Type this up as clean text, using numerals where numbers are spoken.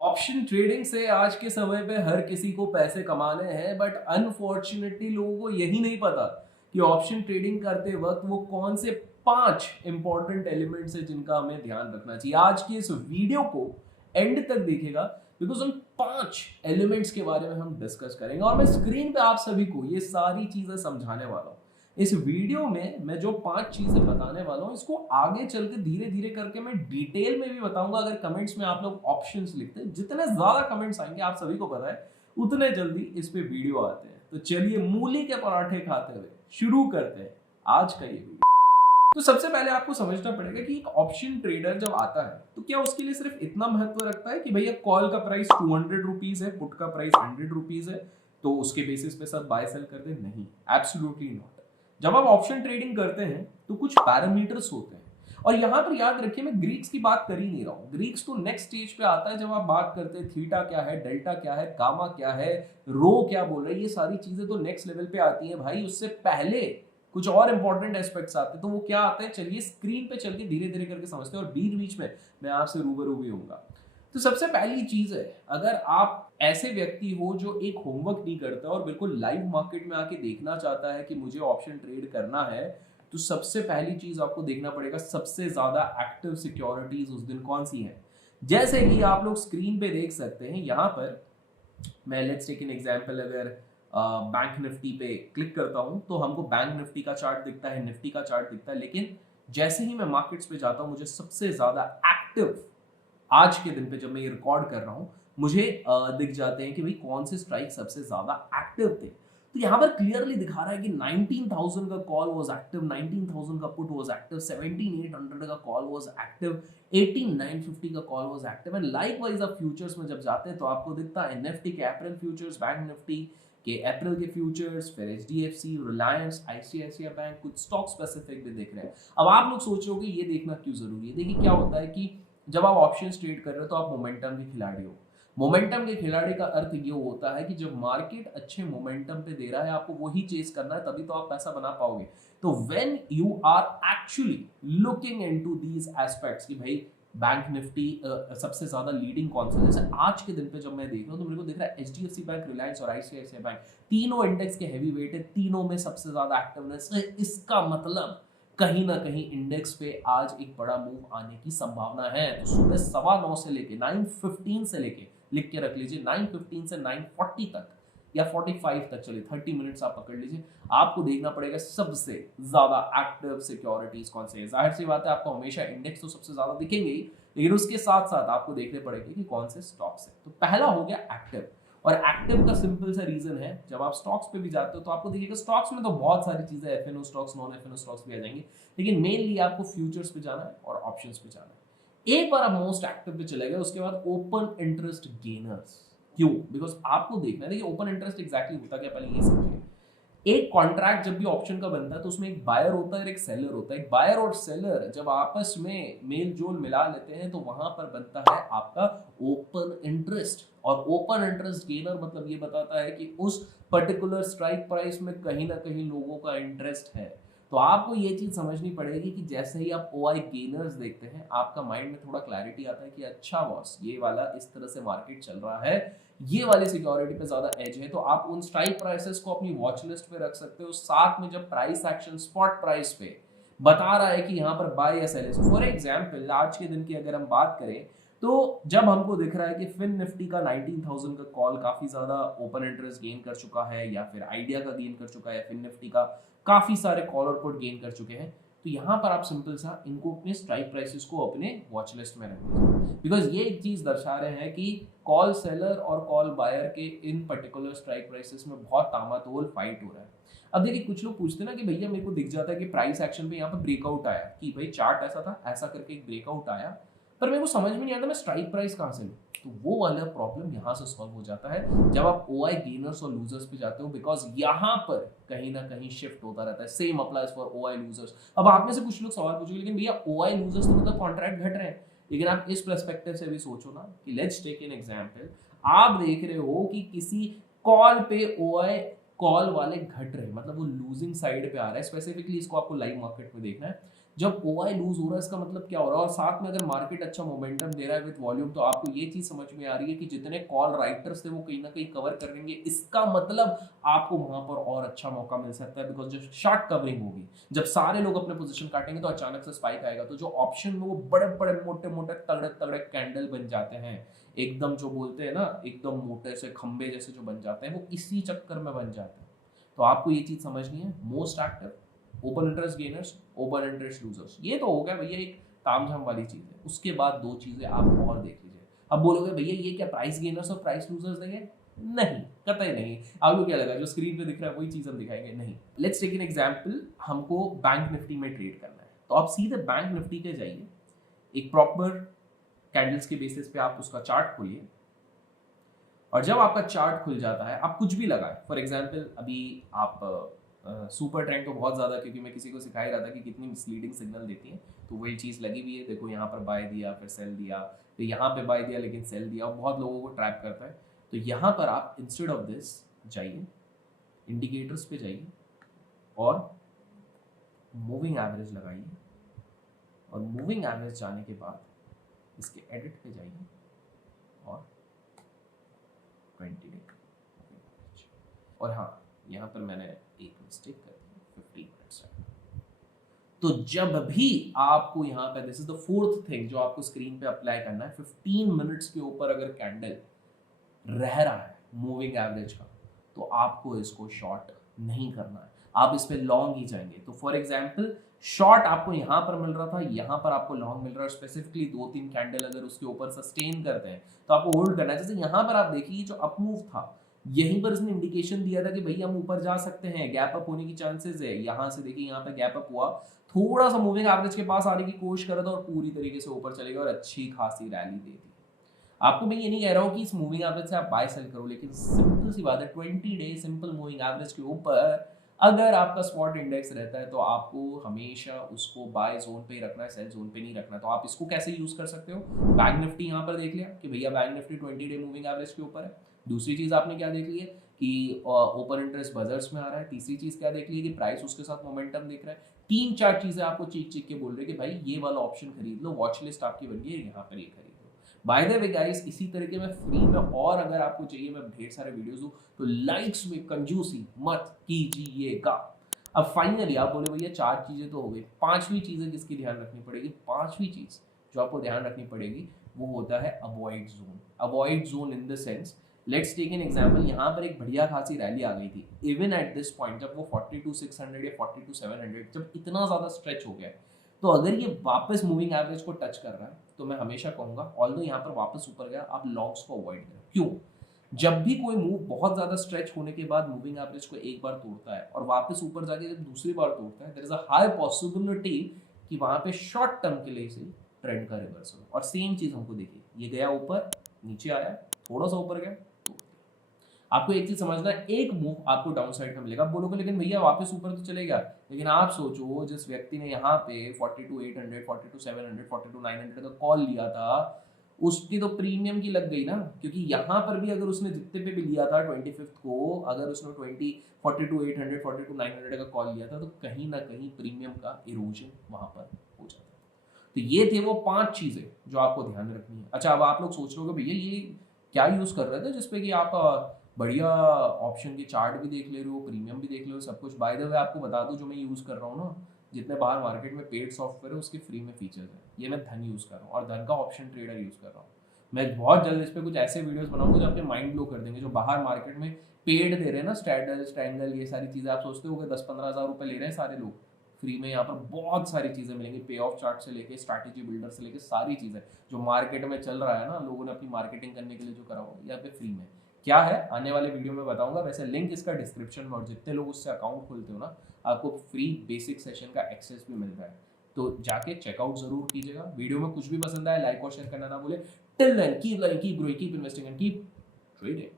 Option trading से आज के समय पे हर किसी को पैसे कमाने हैं, बट अनफॉर्चुनेटली लोगों को यही नहीं पता कि ऑप्शन ट्रेडिंग करते वक्त वो कौन से 5 इंपॉर्टेंट एलिमेंट्स है जिनका हमें ध्यान रखना चाहिए। आज की इस वीडियो को एंड तक देखिएगा, बिकॉज उन 5 एलिमेंट्स के बारे में हम डिस्कस करेंगे और मैं स्क्रीन पे आप सभी को ये सारी चीजें समझाने वाला हूँ। इस वीडियो में मैं जो 5 चीजें बताने वाला हूँ, इसको आगे चल के धीरे धीरे करके मैं डिटेल में भी बताऊंगा। अगर कमेंट्स में आप लोग ऑप्शंस लिखते हैं, जितने ज्यादा कमेंट्स आएंगे आप सभी को पता है उतने जल्दी इस पे वीडियो आते हैं। तो चलिए मूली के पराठे खाते हुए शुरू करते हैं आज का ये वीडियो। तो सबसे पहले आपको समझना पड़ेगा कि एक ऑप्शन ट्रेडर जब आता है तो क्या उसके लिए सिर्फ इतना महत्व रखता है कि भैया कॉल का प्राइस 200 रुपीज है, पुट का प्राइस 100 रुपीज है, तो उसके बेसिस पे सब बाय सेल करते हैं? नहीं, एब्सोल्युटली नॉट। जब आप ऑप्शन ट्रेडिंग करते हैं तो कुछ पैरामीटर्स होते हैं, और यहां पर याद रखिए मैं ग्रीक्स की बात कर ही नहीं रहा हूं। ग्रीक्स तो नेक्स्ट स्टेज पे आता है जब आप बात करते हैं थीटा क्या है, डेल्टा क्या है, गामा क्या है, रो क्या बोल रहे हैं, ये सारी चीजें तो नेक्स्ट लेवल पे आती हैं भाई। उससे पहले कुछ और इंपॉर्टेंट एस्पेक्ट्स आते हैं, तो वो क्या आते हैं चलिए स्क्रीन पे चल के धीरे धीरे करके समझते हैं, और बीच बीच में मैं आपसे रूबरू भी होऊंगा। तो सबसे पहली चीज है, अगर आप ऐसे व्यक्ति हो जो एक होमवर्क नहीं करता और बिल्कुल लाइव मार्केट में आके देखना चाहता है कि मुझे ऑप्शन ट्रेड करना है, तो सबसे पहली चीज आपको देखना पड़ेगा सबसे ज्यादा एक्टिव सिक्योरिटीज उस दिन कौन सी है। जैसे कि आप लोग स्क्रीन पे देख सकते हैं, यहां पर मैं लेट्स टेक एन एग्जांपल, अगर बैंक निफ्टी पे क्लिक करता हूं तो हमको बैंक निफ्टी का चार्ट दिखता है, निफ्टी का चार्ट दिखता है, लेकिन जैसे ही मैं मार्केट्स पे जाता हूं मुझे सबसे ज्यादा एक्टिव आज के दिन पे जब मैं ये रिकॉर्ड कर रहा हूं मुझे दिख जाते हैं कि भाई कौन से स्ट्राइक सबसे ज्यादा एक्टिव थे। तो यहां पर क्लियरली दिखा रहा है कि 19,000 का कॉल वाज एक्टिव, 19,000 का पुट वाज एक्टिव, 17,800 का कॉल वाज एक्टिव, 18,950 का call was active. And likewise आप फ्यूचर्स में जब जाते हैं तो आपको दिखता है निफ्टी के अप्रैल फ्यूचर्स, बैंक निफ्टी के अप्रैल के फ्यूचर्स, फिर एचडीएफसी, रिलायंस, आईसीआईसीआई बैंक, कुछ स्टॉक स्पेसिफिक भी दिख रहे हैं। अब आप लोग सोच रहे हो कि ये देखना क्यों जरूरी है। देखिए क्या होता है कि जब आप ऑप्शन ट्रेड कर रहे हो तो आप मोमेंटम के खिलाड़ी हो। मोमेंटम के खिलाड़ी का अर्थ ये होता है कि जब मार्केट अच्छे मोमेंटम पे दे रहा है आपको वही चेस करना है, तभी तो आप पैसा बना पाओगे। तो when you are actually looking into these aspects कि भाई बैंक निफ्टी सबसे ज्यादा लीडिंग कौन सा, जैसे आज के दिन पे जब मैं देख रहा हूँ तो मेरे को दिख रहा है एचडीएफसी बैंक, रिलायंस और आईसीआईसीआई बैंक, तीनों इंडेक्स के हैवी वेट है, तीनों में सबसे ज्यादा एक्टिवनेस है। इसका मतलब कहीं ना कहीं इंडेक्स पे आज एक बड़ा मूव आने की संभावना है। तो सुबह 9:15 से लेके 9:15 से लेके लिख के रख लीजिए 9:15 से 9:40 तक या 45 तक, चलिए 30 मिनट्स आप पकड़ लीजिए, आपको देखना पड़ेगा सबसे ज्यादा एक्टिव सिक्योरिटीज कौन से है। जाहिर सी बात है आपको हमेशा इंडेक्स तो सबसे ज्यादा दिखेंगे ही, लेकिन उसके साथ साथ आपको देखने पड़ेंगे कि कौन से स्टॉक्स है। तो पहला हो गया एक्टिव, और एक्टिव का सिंपल सा रीजन है, जब आप स्टॉक्स पे भी जाते हो तो आपको देखिएगा स्टॉक्स में तो बहुत सारी चीजें, FNO stocks, non FNO stocks भी आ जाएंगे, लेकिन मेनली आपको फ्यूचर्स पे जाना है और ऑप्शंस पे जाना है। एक बार आप मोस्ट एक्टिव पे चले गए उसके बाद ओपन इंटरेस्ट गेनर्स। क्यों? बिकॉज आपको देखना है, देखिए ओपन इंटरेस्ट एग्जैक्टली होता क्या, पहले ये समझिए। एक कॉन्ट्रैक्ट जब भी ऑप्शन का बनता है तो उसमें एक बायर होता है और एक सेलर होता है। एक बायर और सेलर जब आपस में मेल जोल मिला लेते हैं तो वहां पर बनता है आपका ओपन इंटरेस्ट, और ओपन इंटरेस्ट गेनर मतलब ये बताता है कि उस पर्टिकुलर स्ट्राइक प्राइस में कहीं ना कहीं लोगों का इंटरेस्ट है। तो आपको ये चीज समझनी पड़ेगी कि जैसे ही आप ओआई गेनर्स देखते हैं आपका माइंड में थोड़ा क्लैरिटी आता है कि अच्छा बॉस ये वाला इस तरह से मार्केट चल रहा है, ये वाली सिक्योरिटी पे ज्यादा एज है, तो आप उन स्ट्राइक प्राइसेस को अपनी वॉच लिस्ट पे रख सकते हो। साथ में जब प्राइस एक्शन स्पॉट प्राइस पे बता रहा है कि यहाँ पर बाय या सेल है, फॉर एग्जांपल आज के दिन की अगर हम बात करें तो जब हमको दिख रहा है कि फिन निफ्टी का 19,000 का कॉल काफी ज्यादा ओपन इंटरेस्ट गेन कर चुका है, या फिर आइडिया का गेन कर चुका है, फिन निफ्टी का काफी सारे कॉल और पुट गेन कर चुके हैं, तो यहाँ पर आप सिंपल सा इनको अपने स्ट्राइक प्राइसेस को अपने वॉच लिस्ट में रख दीजिए, बिकॉज ये एक चीज दर्शा रहे हैं कि कॉल सेलर और कॉल बायर के इन पर्टिकुलर स्ट्राइक प्राइसेस में बहुत तामातोल फाइट हो रहा है। अब देखिए कुछ लोग पूछते हैं ना कि भैया मेरे को दिख जाता है कि प्राइस एक्शन पे यहाँ पे ब्रेकआउट आया, कि भाई चार्ट ऐसा था, ऐसा करके एक ब्रेकआउट आया, पर मेरे को समझ में नहीं आता मैं स्ट्राइक प्राइस कहाँ से लूँ। तो वो वाला प्रॉब्लम यहाँ से सॉल्व हो जाता है जब आप ओआई गेनर्स और लूजर्स पे जाते हो, बिकॉज यहाँ पर कहीं ना कहीं शिफ्ट होता रहता है। Same applies for OI losers. अब आप में से कुछ लोग सवाल पूछेंगे लेकिन भैया ओआई लूजर्स तो मतलब कॉन्ट्रैक्ट घट रहे हैं, लेकिन आप इस पर्सपेक्टिव से भी सोचो ना कि लेट्स टेक एन एग्जांपल, आप देख रहे हो कि किसी कॉल पे ओआई कॉल वाले घट रहे, मतलब वो लूजिंग साइड पे आ रहा है, स्पेसिफिकली इसको आपको लाइव मार्केट में देखना है। जब ओआई लूज हो रहा है इसका मतलब क्या हो रहा है, और साथ में अगर मार्केट अच्छा मोमेंटम दे रहा है विद वॉल्यूम, तो आपको ये चीज समझ में आ रही है कि जितने कॉल राइटर्स थे वो कहीं ना कहीं कवर कर लेंगे, इसका मतलब आपको वहां पर और अच्छा मौका मिल सकता है। बिकॉज जब शॉर्ट कवरिंग होगी, जब सारे लोग अपने पोजीशन काटेंगे तो अचानक से स्पाइक आएगा, तो जो ऑप्शन में वो बड़े बड़े मोटे मोटे तगड़े तगड़े कैंडल बन जाते हैं, एकदम जो बोलते हैं ना एकदम मोटे से खंबे जैसे जो बन जाते हैं, वो इसी चक्कर में बन जाते हैं। तो आपको ये चीज समझनी है, most active open interest gainers, open interest losers, ये तो हो गया भैया एक तामझाम वाली चीज है। उसके बाद दो चीजें आप और देख लीजिए। अब बोलोगे भैया ये क्या प्राइस गेनर्स और प्राइस लूजर्स देंगे? नहीं, कतई नहीं। आपको क्या लगा जो स्क्रीन पे दिख रहा है वही चीज हम दिखाएंगे? नहीं। लेट्स टेक एन एग्जांपल, हमको बैंक निफ्टी में ट्रेड करना है, तो आप सीधे बैंक निफ्टी पे जाइए, एक प्रॉपर कैंडल्स के बेसिस पे आप उसका चार्ट खोलिए, और जब आपका चार्ट खुल जाता है आप कुछ भी लगाए। फॉर एग्जांपल अभी आप सुपर ट्रेंड तो बहुत ज़्यादा, क्योंकि मैं किसी को सिखा ही रहा था कि कितनी मिसलीडिंग सिग्नल देती है, तो वही चीज़ लगी हुई है। देखो यहाँ पर बाय दिया, फिर सेल दिया, फिर यहाँ पे बाय दिया लेकिन सेल दिया, और बहुत लोगों को ट्रैप करता है। तो यहाँ पर आप इंस्टेड ऑफ दिस जाइए, इंडिकेटर्स पे जाइए और मूविंग एवरेज लगाइए, और मूविंग एवरेज जाने के बाद इसके एडिट पे जाइए और 20 डे, और हाँ यहाँ पर मैंने एक मिस्टेक कर दी, 15 मिनट्स। तो जब भी आपको यहाँ पे, this is the fourth thing जो आपको स्क्रीन पे अप्लाई करना है, 15 मिनट्स के ऊपर अगर कैंडल रह रहा है मूविंग एवरेज का, तो आपको इसको शॉर्ट नहीं करना है, आप इस पे लॉन्ग ही जाएंगे। तो फॉर एग्जांपल शॉर्ट आपको यहाँ पर मिल रहा था, यहाँ पर आपको लॉन्ग मिल रहा है, स्पेसिफिकली 2-3 कैंडल अगर उसके ऊपर सस्टेन करते हैं तो आपको होल्ड करना है। जैसे यहाँ पर आप देखिए जो अप मूव था, यहीं पर इसने इंडिकेशन दिया था कि भैया हम ऊपर जा सकते हैं, गैप अप होने की चांसेस है। यहाँ से देखिए यहाँ पे गैप अप हुआ, थोड़ा सा मूविंग एवरेज के पास आने की कोशिश करा था और पूरी तरीके से ऊपर चले गए और अच्छी खासी रैली दे दी। आपको मैं ये नहीं कह रहा हूँ कि इस मूविंग एवरेज से आप बाय सेल करो, लेकिन सिंपल सी बात है 20 डे सिंपल मूविंग एवरेज के ऊपर अगर आपका स्पॉट इंडेक्स रहता है तो आपको हमेशा उसको बाय जोन पे ही रखना है, सेल जोन पे नहीं रखना है। तो आप इसको कैसे यूज कर सकते हो? बैंक निफ्टी यहाँ पर देख लिया कि भैया bank Nifty 20 day moving average के ऊपर है। दूसरी चीज आपने क्या देख ली है कि ओपन इंटरेस्ट बजर्स में आ रहा है। तीसरी चीज क्या देख ली है कि प्राइस उसके साथ मोमेंटम दिख रहा है। 3-4 चीजें आपको चीख चीख के बोल रहे हैं कि भाई ये वाला ऑप्शन खरीद लो, वॉच लिस्ट आपकी बन गई है, यहाँ पर ये खरीद लो। बाय द वे गाइस, इसी तरीके में फ्री में और अगर आपको चाहिए मैं ढेर सारे वीडियोस दूं, तो लाइक्स में कंजूसी मत कीजिएगा। अब फाइनली आप बोले भैया 4 चीजें तो हो गई, 5वीं चीजें किसकी ध्यान रखनी पड़ेगी? 5वीं चीज जो आपको ध्यान रखनी पड़ेगी वो होता है avoid zone. Avoid zone in the sense, let's take an example, यहाँ पर एक बढ़िया खासी रैली आ गई थी, इवन एट दिस पॉइंट जब वो 42,600 या 42,700 जब इतना ज्यादा स्ट्रेच हो गया, तो अगर ये वापस मूविंग एवरेज को टच कर रहा है तो मैं हमेशा कहूंगा, ऑल्दो यहाँ पर वापस ऊपर गया, आप लॉन्ग्स को अवॉइड करें। क्यों? जब भी कोई मूव बहुत ज्यादा स्ट्रेच होने के बाद मूविंग एवरेज को एक बार तोड़ता है और वापस ऊपर जाके जब दूसरी बार तोड़ता है, there is a high possibility कि वहां पे शॉर्ट टर्म के लिए से ट्रेंड का रिवर्सल। और सेम चीज हमको देखिए, ये गया ऊपर, नीचे आया, थोड़ा सा ऊपर गया, आपको एक चीज समझना है, एक मूव आपको डाउन साइड का मिलेगा। बोलोगे लेकिन भैया वापस ऊपर तो चलेगा, लेकिन आप सोचो जिस व्यक्ति ने यहाँ पे 42,800, 42,700, 42,900 का कॉल लिया था, उसकी तो प्रीमियम की लग गई ना, क्योंकि यहाँ पर भी अगर उसने जितने पे भी लिया था 25 को, अगर उसने 42,800, 42,900 का कॉल लिया था, तो कहीं ना कहीं प्रीमियम का इरोजन वहां पर हो जाता है। तो ये थे वो 5 चीजें जो आपको ध्यान रखनी है। अच्छा, अब आप लोग सोच रहे हो भैया ये क्या यूज कर रहे थे जिसपे कि आप बढ़िया ऑप्शन के चार्ट भी देख ले रहे हो, प्रीमियम भी देख ले रहे हो, सब कुछ। बाय द वे आपको बता दूं, जो मैं यूज़ कर रहा हूँ ना, जितने बाहर मार्केट में पेड सॉफ्टवेयर है उसके फ्री में फीचर्स है, ये मैं धन यूज़ कर रहा हूँ और धन का ऑप्शन ट्रेडर यूज़ कर रहा हूँ। मैं बहुत जल्द इस पर कुछ ऐसे वीडियोस बनाऊंगा जो आपके माइंड ब्लो कर देंगे। जो बाहर मार्केट में पेड दे रहे हैं ना, स्ट्रैडल स्ट्रैंगल, ये सारी चीज़ें, आप सोचते हो कि 10-15 हज़ार रुपये ले रहे हैं सारे लोग, फ्री में यहाँ पर बहुत सारी चीज़ें मिलेंगी, पे ऑफ चार्ट से लेके स्ट्रैटेजी बिल्डर से लेके सारी चीज़ें जो मार्केट में चल रहा है ना, लोगों ने अपनी मार्केटिंग करने के लिए जो करा हुआ, यहाँ पे फ्री में क्या है आने वाले वीडियो में बताऊंगा। वैसे लिंक इसका डिस्क्रिप्शन में, और जितने लोग उससे अकाउंट खोलते हो ना, आपको फ्री बेसिक सेशन का एक्सेस भी मिल रहा है, तो जाके चेकआउट जरूर कीजिएगा। वीडियो में कुछ भी पसंद आए लाइक और शेयर करना ना भूले। Till then keep learning, keep growing, keep investing and keep trading.